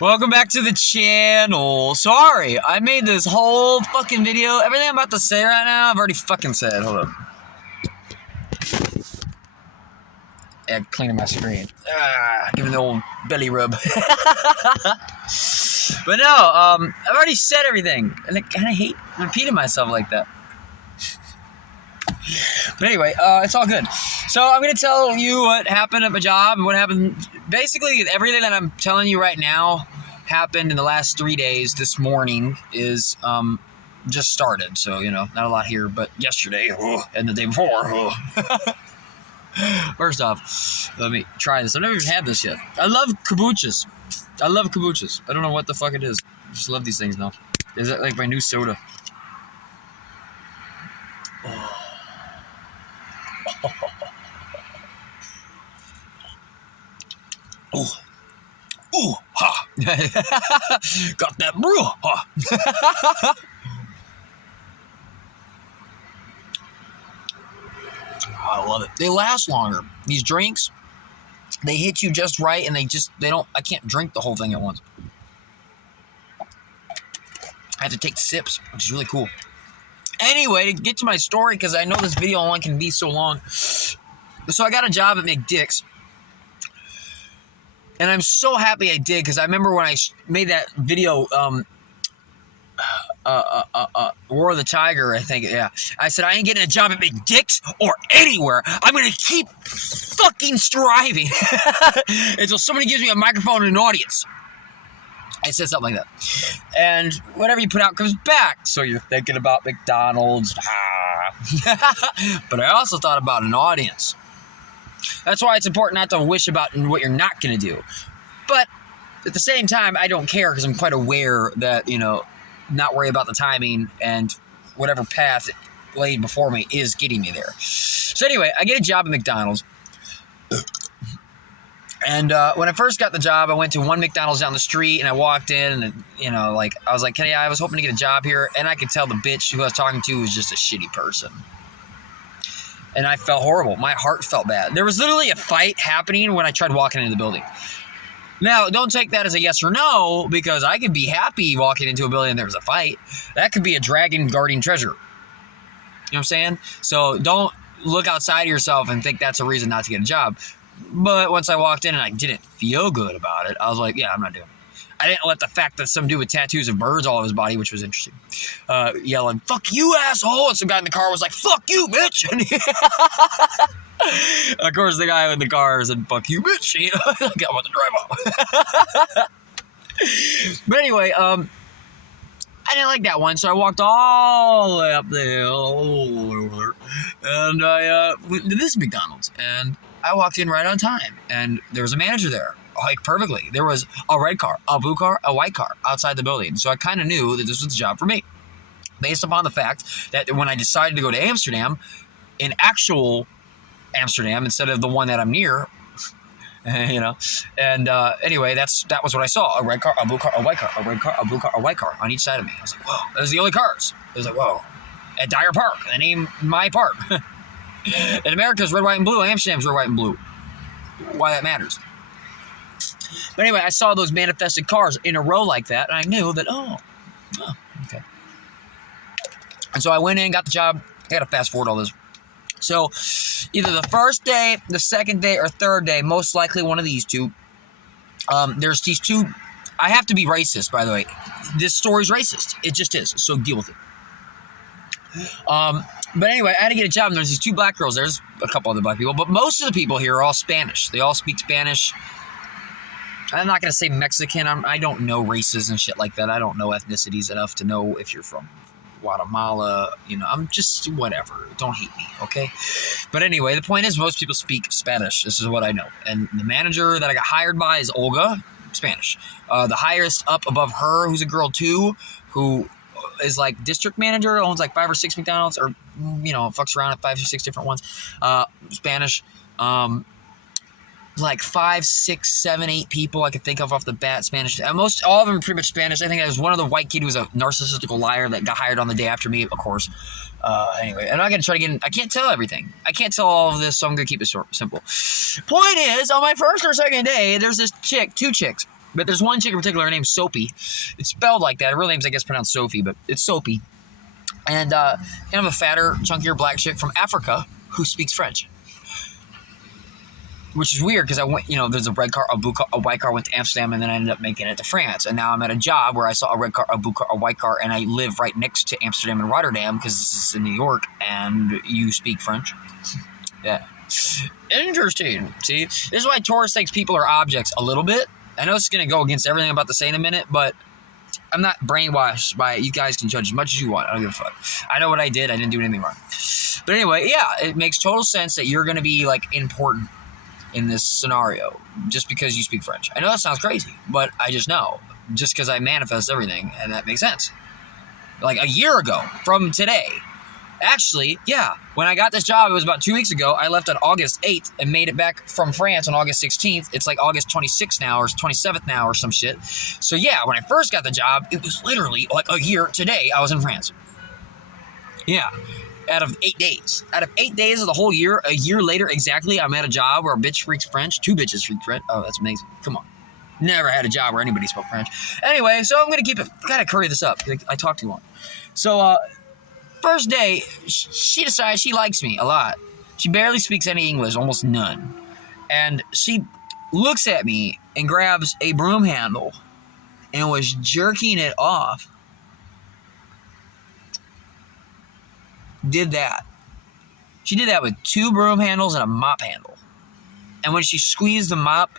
Welcome back to the channel. Sorry, I made this whole fucking video. Everything I'm about to say right now, I've already fucking said. Hold up. Yeah, cleaning my screen. Giving the old belly rub. But no, I've already said everything. And I kind of hate repeating myself like that. But anyway, it's all good. So I'm going to tell you what happened at my job and what happened. Basically, everything that I'm telling you right now happened in the last 3 days. This morning is just started. So, you know, not a lot here, but yesterday and the day before. First off, let me try this. I've never even had this yet. I love kombuchas. I don't know what the fuck it is. I just love these things now. Is that like my new soda? Oh, ooh, ha! Got that brew, ha! I love it. They last longer. These drinks, they hit you just right, and I can't drink the whole thing at once. I have to take sips, which is really cool. Anyway, to get to my story, because I know this video online can be so long. So I got a job at McDick's. And I'm so happy I did, because I remember when I made that video, War of the Tiger, I think, yeah. I said, I ain't getting a job at McDick's or anywhere. I'm going to keep fucking striving until somebody gives me a microphone and an audience. I said something like that. And whatever you put out comes back. So you're thinking about McDonald's. But I also thought about an audience. That's why it's important not to wish about what you're not going to do. But at the same time, I don't care, because I'm quite aware that, you know, not worry about the timing, and whatever path laid before me is getting me there. So anyway, I get a job at McDonald's. And when I first got the job, I went to one McDonald's down the street, and I walked in, and, you know, like, I was like, Kenny, I was hoping to get a job here. And I could tell the bitch who I was talking to was just a shitty person. And I felt horrible. My heart felt bad. There was literally a fight happening when I tried walking into the building. Now, don't take that as a yes or no, because I could be happy walking into a building and there was a fight. That could be a dragon guarding treasure. You know what I'm saying? So don't look outside of yourself and think that's a reason not to get a job. But once I walked in and I didn't feel good about it, I was like, yeah, I'm not doing it. I didn't let the fact that some dude with tattoos of birds all over his body, which was interesting, yelling, "Fuck you, asshole!" And some guy in the car was like, "Fuck you, bitch!" And of course, the guy in the car said, "Fuck you, bitch!" You know, I got about to drive up. But anyway, I didn't like that one, so I walked all the way up the hill, and I went to this McDonald's, and I walked in right on time, and there was a manager there. Like, perfectly. There was a red car, a blue car, a white car outside the building. So I kind of knew that this was the job for me. Based upon the fact that when I decided to go to Amsterdam, in actual Amsterdam, instead of the one that I'm near, you know. And anyway, that was what I saw. A red car, a blue car, a white car, a red car, a blue car, a white car on each side of me. I was like, whoa. Those are the only cars. I was like, whoa. At Dyer Park. The name, my park. In America's red, white, and blue. Amsterdam's red, white, and blue. Why that matters. But anyway, I saw those manifested cars in a row like that, and I knew that, oh, okay. And so I went in, got the job. I got to fast forward all this. So either the first day, the second day, or third day, most likely one of these two, there's these two. I have to be racist, by the way. This story's racist. It just is. So deal with it. But anyway, I had to get a job, and there's these two black girls. There's a couple other black people, but most of the people here are all Spanish. They all speak Spanish. I'm not going to say Mexican. I don't know races and shit like that. I don't know ethnicities enough to know if you're from Guatemala. You know, I'm just whatever. Don't hate me, okay? But anyway, the point is most people speak Spanish. This is what I know. And the manager that I got hired by is Olga, Spanish. The highest up above her, who's a girl too, who is like district manager, owns like 5 or 6 McDonald's, or, you know, fucks around at 5 or 6 different ones. Spanish. Like 5, 6, 7, 8 people I could think of off the bat, Spanish. All of them are pretty much Spanish. I think there was one of the white kid who was a narcissistical liar that got hired on the day after me, of course. Anyway, I'm not going to try to get in. I can't tell everything. I can't tell all of this, so I'm going to keep it simple. Point is, on my first or second day, there's this chick, 2 chicks. But there's one chick in particular, her name's Soapy. It's spelled like that. Her real name's, I guess, pronounced Sophie, but it's Soapy. And kind of a fatter, chunkier black chick from Africa who speaks French. Which is weird because I went, there's a red car, a blue car, a white car, went to Amsterdam, and then I ended up making it to France. And now I'm at a job where I saw a red car, a blue car, a white car, and I live right next to Amsterdam and Rotterdam because this is in New York, and you speak French. Yeah. Interesting. See, this is why Taurus thinks people are objects a little bit. I know it's going to go against everything I'm about to say in a minute, but I'm not brainwashed by it. You guys can judge as much as you want. I don't give a fuck. I know what I did. I didn't do anything wrong. But anyway, yeah, it makes total sense that you're going to be, like, important in this scenario just because you speak French. I know that sounds crazy, but I just know. Just because I manifest everything, and that makes sense. Like, a year ago from today. Actually, yeah, when I got this job, it was about 2 weeks ago. I left on August 8th and made it back from France on August 16th. It's like August 26th now or 27th now or some shit. So yeah, when I first got the job, it was literally like a year today I was in France. Yeah, out of 8 days. Out of 8 days of the whole year, a year later exactly, I'm at a job where a bitch speaks French. 2 bitches speak French. Oh, that's amazing. Come on. Never had a job where anybody spoke French. Anyway, so I'm going to keep it, gotta curry this up. I talk too long. So, first day, she decides she likes me a lot. She barely speaks any English, almost none. And she looks at me and grabs a broom handle and was jerking it off. Did that. She did that with 2 broom handles and a mop handle. And when she squeezed the mop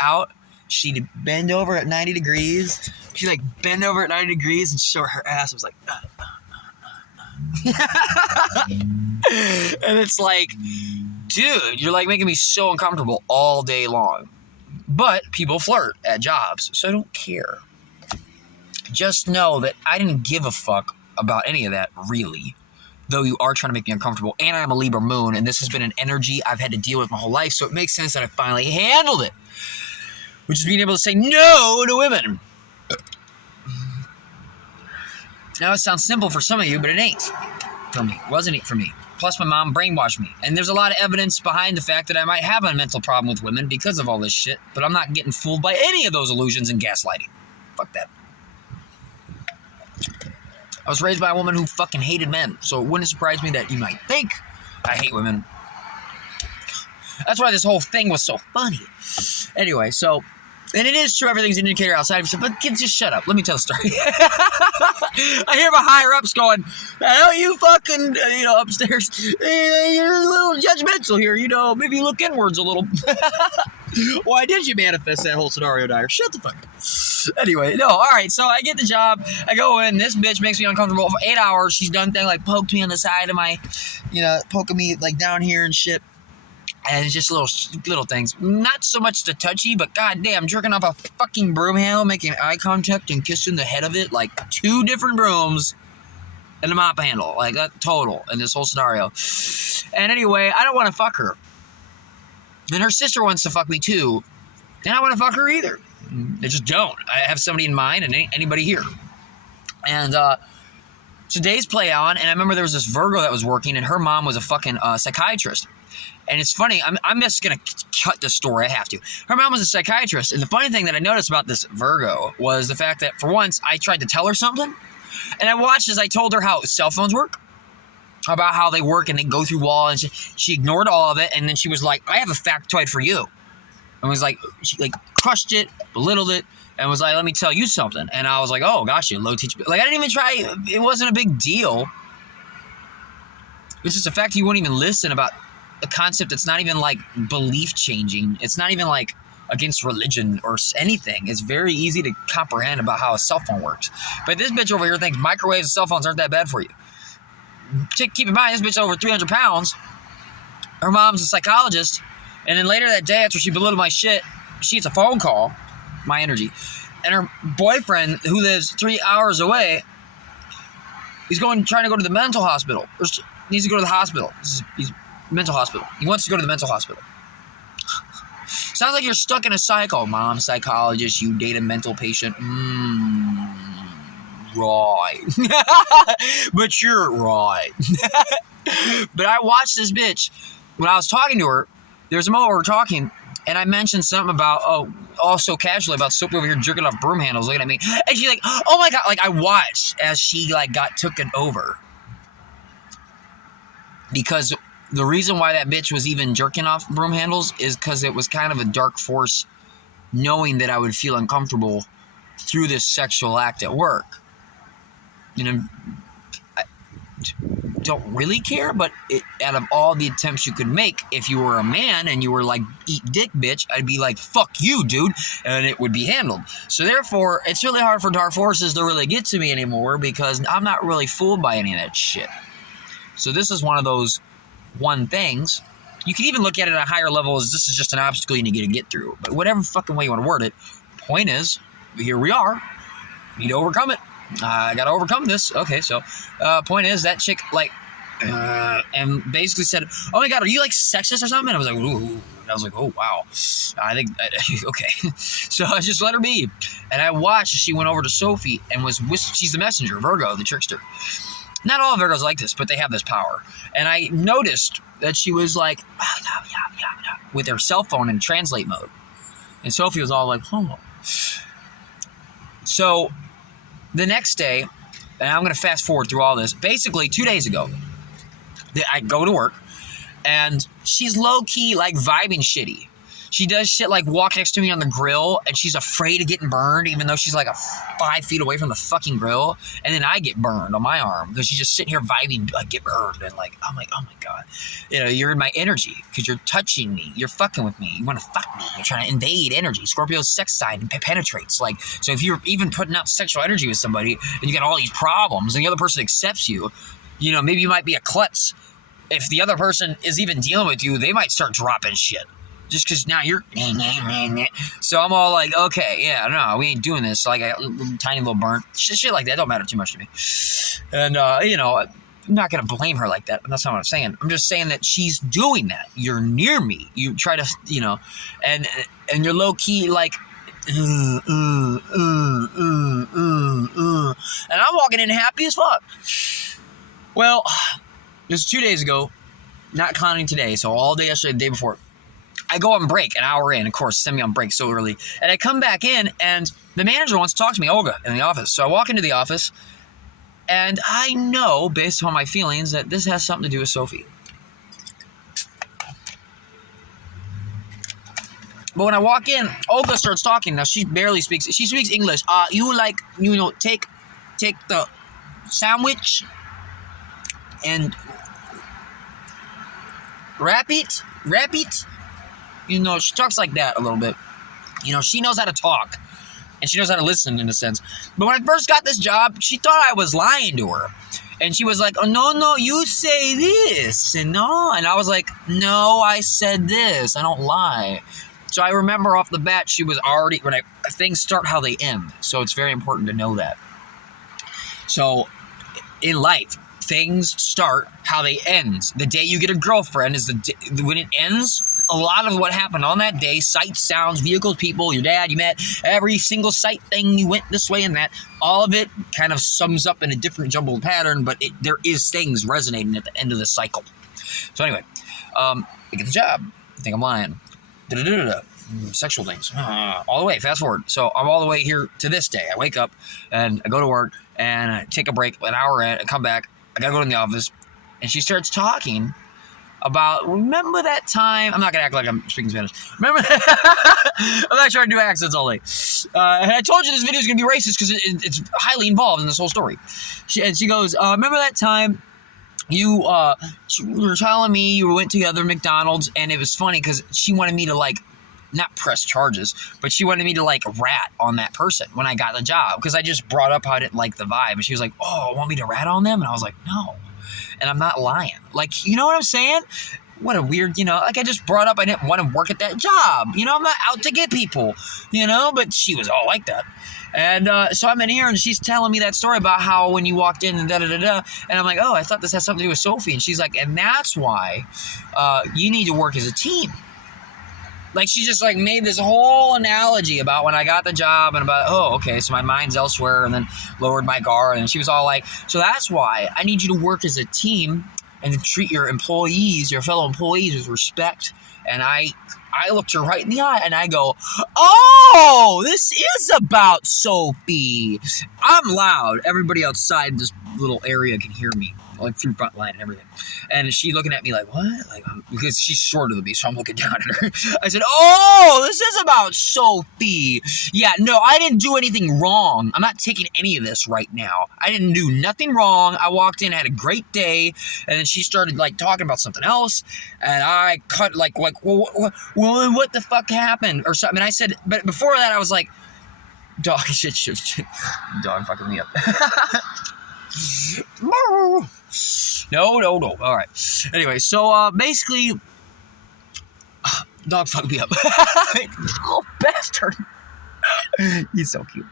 out, she'd bend over at 90 degrees. She'd like bend over at 90 degrees and show her ass was like... And it's like, dude, you're like making me so uncomfortable all day long. But people flirt at jobs, so I don't care. Just know that I didn't give a fuck about any of that, really. Though you are trying to make me uncomfortable, and I'm a Libra moon, and this has been an energy I've had to deal with my whole life, so it makes sense that I finally handled it. Which is being able to say no to women. Now, it sounds simple for some of you, but it ain't for me. It wasn't for me. Plus, my mom brainwashed me. And there's a lot of evidence behind the fact that I might have a mental problem with women because of all this shit, but I'm not getting fooled by any of those illusions and gaslighting. Fuck that. I was raised by a woman who fucking hated men, so it wouldn't surprise me that you might think I hate women. That's why this whole thing was so funny. Anyway, so... And it is true, everything's an indicator outside of yourself, but kids, just shut up. Let me tell the story. I hear my higher-ups going, hell, you fucking, upstairs, you're a little judgmental here, maybe you look inwards a little. Why did you manifest that whole scenario, Dyer? Shut the fuck up. Anyway, no, all right, so I get the job, I go in, this bitch makes me uncomfortable for 8 hours, she's done things like poked me on the side of my, poking me, like, down here and shit. And it's just little things. Not so much the touchy, but goddamn, jerking off a fucking broom handle, making eye contact and kissing the head of it, like 2 different brooms and a mop handle, like that total in this whole scenario. And anyway, I don't want to fuck her. And her sister wants to fuck me too. And I want to fuck her either. I just don't. I have somebody in mind and anybody here. And so days play on, and I remember there was this Virgo that was working, and her mom was a fucking psychiatrist. And it's funny, I'm just going to cut this story, I have to. Her mom was a psychiatrist, and the funny thing that I noticed about this Virgo was the fact that, for once, I tried to tell her something, and I watched as I told her how cell phones work, about how they work, and they go through walls, and she ignored all of it, and then she was like, I have a factoid for you. And was like, she like crushed it, belittled it, and was like, let me tell you something. And I was like, oh, gosh, you low teach. Like, I didn't even try, it wasn't a big deal. It's just the fact you wouldn't even listen about a concept that's not even like belief changing. It's not even like against religion or anything. It's very easy to comprehend about how a cell phone works. But this bitch over here thinks microwaves and cell phones aren't that bad for you. Keep in mind, this bitch is over 300 pounds. Her mom's a psychologist. And then later that day, after she belittled my shit, she gets a phone call, my energy. And her boyfriend, who lives 3 hours away, he's trying to go to the mental hospital. Or needs to go to the hospital. He's mental hospital. He wants to go to the mental hospital. Sounds like you're stuck in a cycle. Mom, psychologist, you date a mental patient. Right. But you're right. But I watched this bitch. When I was talking to her, there was a moment where we were talking, And I mentioned something about, also casually about Soapy over here jerking off broom handles, looking at me. And she's like, oh my God. Like, I watched as she, like, got taken over. Because the reason why that bitch was even jerking off broom handles is because it was kind of a dark force knowing that I would feel uncomfortable through this sexual act at work. You know, I don't really care, but out of all the attempts you could make, if you were a man and you were like, eat dick, bitch, I'd be like, fuck you, dude, and it would be handled. So therefore, it's really hard for dark forces to really get to me anymore because I'm not really fooled by any of that shit. So this is one of those things. You can even look at it at a higher level as this is just an obstacle you need to get through. But whatever fucking way you want to word it, point is, here we are. Need to overcome it. I got to overcome this. Okay, so point is, that chick, like, and basically said, oh my God, are you like sexist or something? And I was like, ooh. And I was like, oh, wow. I think, okay. So I just let her be. And I watched as she went over to Sophie and she's the messenger, Virgo, the trickster. Not all Virgos like this, but they have this power. And I noticed that she was like, with her cell phone in translate mode. And Sophie was all like, oh. So the next day, and I'm going to fast forward through all this. Basically, 2 days ago, I go to work, and she's low-key, like, vibing shitty. She does shit like walk next to me on the grill, and she's afraid of getting burned, even though she's like 5 feet away from the fucking grill. And then I get burned on my arm because she's just sitting here vibing, like, get burned. And like, I'm like, oh my God. You know, you're in my energy because you're touching me. You're fucking with me. You want to fuck me. You're trying to invade energy. Scorpio's sex side penetrates. Like, so if you're even putting out sexual energy with somebody and you got all these problems and the other person accepts you, you know, maybe you might be a klutz. If the other person is even dealing with you, they might start dropping shit. Just because now you're... So I'm all like, okay, yeah, no, we ain't doing this. So like, I got a tiny little burn. Shit like that don't matter too much to me. And, you know, I'm not going to blame her like that. That's not what I'm saying. I'm just saying that she's doing that. You're near me. You try to, you know, and you're low-key like... And I'm walking in happy as fuck. Well, this was 2 days ago, not counting today, so all day yesterday, the day before. I go on break an hour in, of course, send me on break so early. And I come back in, and the manager wants to talk to me, Olga, in the office. So I walk into the office, and I know, based on my feelings, that this has something to do with Sophie. But when I walk in, Olga starts talking. Now, she barely speaks. She speaks English. You like, you know, take the sandwich and wrap it. You know, she talks like that a little bit. You know, she knows how to talk. And she knows how to listen, in a sense. But when I first got this job, she thought I was lying to her. And she was like, oh, no, you say this. And no. And I was like, no, I said this. I don't lie. So I remember off the bat, she was already... things start how they end. So it's very important to know that. So, in life... things start how they end. The day you get a girlfriend is the day, when it ends, a lot of what happened on that day, sights, sounds, vehicles, people, your dad you met, every single sight thing you went this way and that, all of it kind of sums up in a different jumbled pattern, but there is things resonating at the end of the cycle. So anyway, I get the job. I think I'm lying. Sexual things. All the way, fast forward. So I'm all the way here to this day. I wake up and I go to work and I take a break, an hour in, I come back. I gotta go to the office, and she starts talking about, remember that time, I'm not gonna act like I'm speaking Spanish, remember that, I'm not trying to do accents all day, and I told you this video is gonna be racist because it's highly involved in this whole story. She goes, remember that time you were telling me you went to the other McDonald's, and it was funny because she wanted me to, like, not press charges, but she wanted me to, like, rat on that person when I got the job, because I just brought up how I didn't like the vibe, and she was like, oh, want me to rat on them? And I was like, no, and I'm not lying. Like, you know what I'm saying? What a weird, you know, like, I just brought up I didn't want to work at that job, you know, I'm not out to get people, you know, but she was all like that. And so I'm in here, and she's telling me that story about how when you walked in and da-da-da-da, and I'm like, oh, I thought this had something to do with Sophie, and she's like, and that's why you need to work as a team. Like, she just, like, made this whole analogy about when I got the job and about, oh, okay, so my mind's elsewhere, and then lowered my guard. And she was all like, so that's why I need you to work as a team and to treat your employees, your fellow employees, with respect. And I looked her right in the eye, and I go, oh, this is about Sophie. I'm loud. Everybody outside this little area can hear me, like through front line and everything. And she looking at me like, what? Like, because she's shorter than me, so I'm looking down at her. I said, oh, this is about Sophie. Yeah, no, I didn't do anything wrong. I'm not taking any of this right now. I didn't do nothing wrong. I walked in, had a great day, and then she started, like, talking about something else, and I cut, like well, what the fuck happened? Or something. And I said, but before that, I was like, dog, shit. Dog fucking me up. No. All right. Anyway, so basically, dog fucked me up. Little bastard. He's so cute.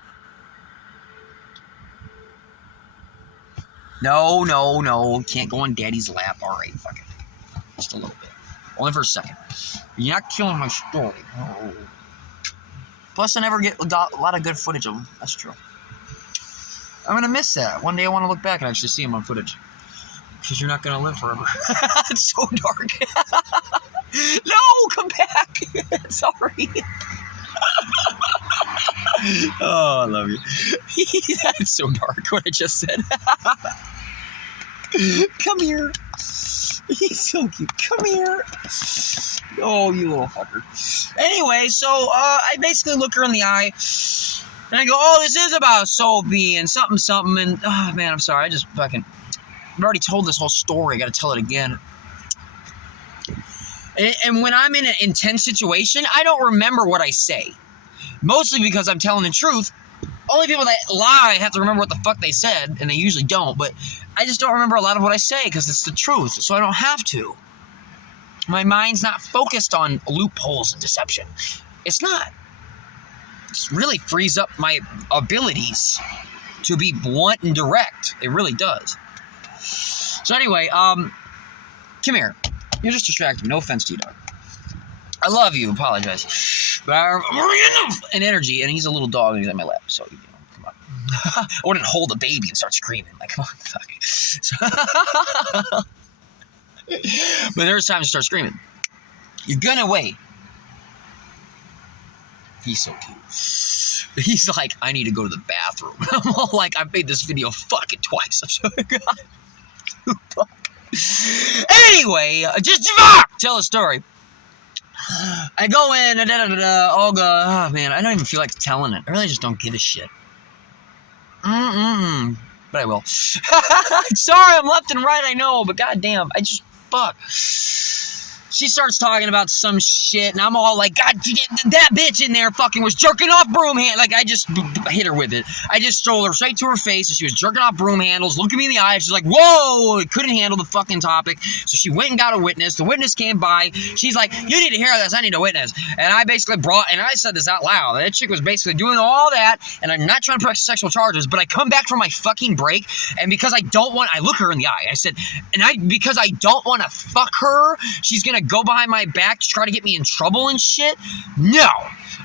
No. Can't go on daddy's lap. All right, fuck it. Just a little bit. Only for a second. You're not killing my story. Oh. Plus, I never get a lot of good footage of them. That's true. I'm going to miss that. One day I want to look back and actually see him on footage. Because you're not going to live forever. It's so dark. No, come back. Sorry. Oh, I love you. That's so dark, what I just said. Come here. He's so cute. Come here. Oh, you little fucker. Anyway, so I basically look her in the eye. And I go, oh, this is about Sophie and something. And, oh, man, I'm sorry. I've already told this whole story. I got to tell it again. And when I'm in an intense situation, I don't remember what I say. Mostly because I'm telling the truth. Only people that lie have to remember what the fuck they said, and they usually don't. But I just don't remember a lot of what I say because it's the truth, so I don't have to. My mind's not focused on loopholes and deception. It's not. It really frees up my abilities to be blunt and direct. It really does. So anyway, come here. You're just distracting. No offense to you, dog. I love you. Apologize. But I have an energy, and he's a little dog, and he's on my lap. So, come on. I wouldn't hold a baby and start screaming. Like, come on, fuck. So, but there's times to start screaming. You're gonna wait. He's so cute. He's like, I need to go to the bathroom. I'm all like, I made this video fucking twice. I'm sorry, God. Fuck. Anyway, just tell a story. I go in, Olga, oh man, I don't even feel like telling it. I really just don't give a shit. But I will. Sorry, I'm left and right, I know, but goddamn, fuck. She starts talking about some shit, and I'm all like, God, that bitch in there fucking was jerking off broom handles. Like, I just hit her with it. I just stole her straight to her face, and she was jerking off broom handles, looking me in the eye. She's like, whoa, couldn't handle the fucking topic. So she went and got a witness. The witness came by. She's like, you need to hear this. I need a witness. And I basically and I said this out loud. That chick was basically doing all that, and I'm not trying to press sexual charges, but I come back from my fucking break, and because I look her in the eye. I said, because I don't want to fuck her, she's going to go behind my back to try to get me in trouble and shit? No.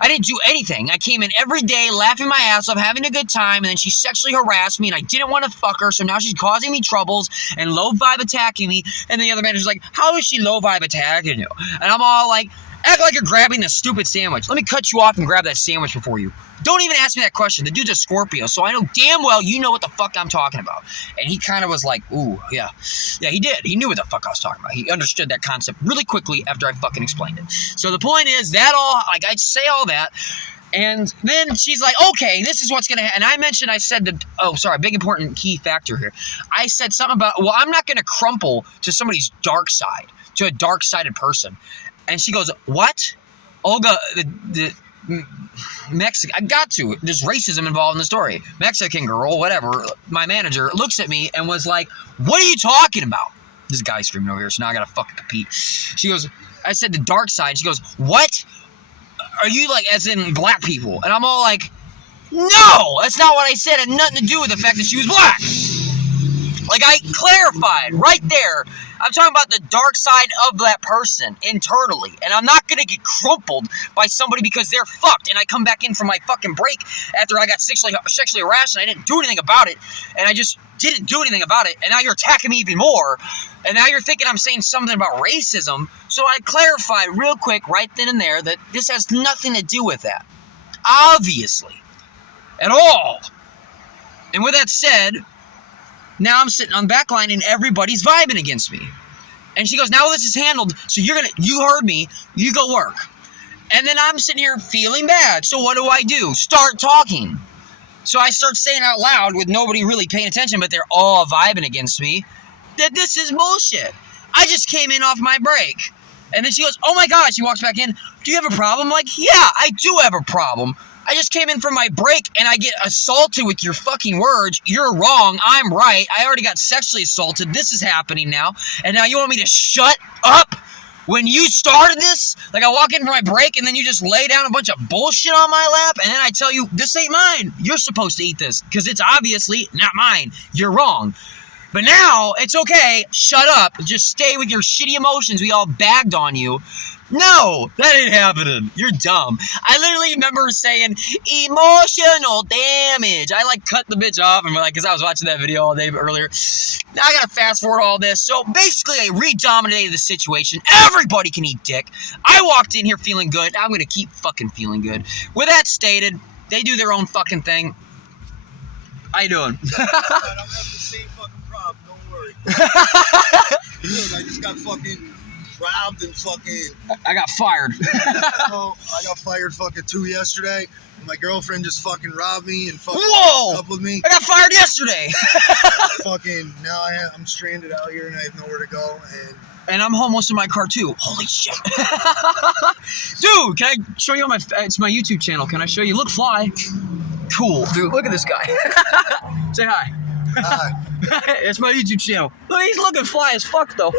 I didn't do anything. I came in every day laughing my ass off, having a good time, and then she sexually harassed me, and I didn't want to fuck her, so now she's causing me troubles and low vibe attacking me. And the other manager's like, how is she low vibe attacking you? And I'm all like, act like you're grabbing this stupid sandwich. Let me cut you off and grab that sandwich before you. Don't even ask me that question. The dude's a Scorpio, so I know damn well you know what the fuck I'm talking about. And he kind of was like, ooh, yeah. Yeah, he did. He knew what the fuck I was talking about. He understood that concept really quickly after I fucking explained it. So the point is, I say all that, and then she's like, okay, this is what's going to happen. And I said that, big important key factor here. I said something about, well, I'm not going to crumple to somebody's dark side, to a dark-sided person. And she goes, what? Olga, the Mexican, I got to. There's racism involved in the story. Mexican girl, whatever, my manager looks at me and was like, what are you talking about? This guy screaming over here, so now I gotta fucking compete. She goes, I said the dark side. She goes, what? Are you like, as in black people? And I'm all like, no, that's not what I said. It had nothing to do with the fact that she was black. Like, I clarified right there. I'm talking about the dark side of that person internally. And I'm not going to get crumpled by somebody because they're fucked. And I come back in from my fucking break after I got sexually harassed and I didn't do anything about it. And I just didn't do anything about it. And now you're attacking me even more. And now you're thinking I'm saying something about racism. So I clarified real quick right then and there that this has nothing to do with that. Obviously. At all. And with that said, now I'm sitting on the back line and everybody's vibing against me. And she goes, now this is handled, so you heard me, you go work. And then I'm sitting here feeling bad. So what do? Start talking. So I start saying out loud with nobody really paying attention, but they're all vibing against me, that this is bullshit. I just came in off my break. And then she goes, oh my God, she walks back in, do you have a problem? I'm like, yeah, I do have a problem. I just came in from my break and I get assaulted with your fucking words. You're wrong. I'm right. I already got sexually assaulted. This is happening now. And now you want me to shut up when you started this? Like, I walk in for my break and then you just lay down a bunch of bullshit on my lap and then I tell you, this ain't mine. You're supposed to eat this because it's obviously not mine. You're wrong. But now, it's okay. Shut up. Just stay with your shitty emotions. We all bagged on you. No, that ain't happening. You're dumb. I literally remember saying emotional damage. I cut the bitch off and because I was watching that video all day earlier. Now I gotta fast forward all this. So basically, I redominated the situation. Everybody can eat dick. I walked in here feeling good. I'm gonna keep fucking feeling good. With that stated, they do their own fucking thing. How you doing? I'm having the same fucking problem. Don't worry. Dude, I just got fucking robbed and fucking. I got fired. I got fired fucking 2 yesterday. My girlfriend just fucking robbed me and fucking Whoa! up with me. I got fired yesterday. Fucking now I'm stranded out here and I have nowhere to go and I'm homeless in my car too. Holy shit. Dude, can I show you on it's my YouTube channel. Can I show you? Look fly. Cool. Dude, look at this guy. Say hi. Hi. It's my YouTube channel. Look, he's looking fly as fuck though.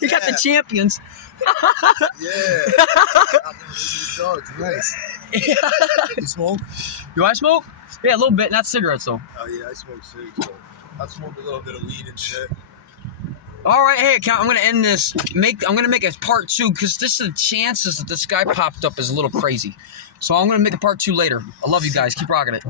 He got the champions. Yeah. Dog's nice. You smoke? Do I smoke? Yeah, a little bit. Not cigarettes though. Oh yeah, I smoke cigarettes. So I smoke a little bit of weed and shit. All right, hey, I'm gonna end this. I'm gonna make a part 2 because the chances that this guy popped up is a little crazy. So I'm gonna make a part 2 later. I love you guys. Keep rocking it.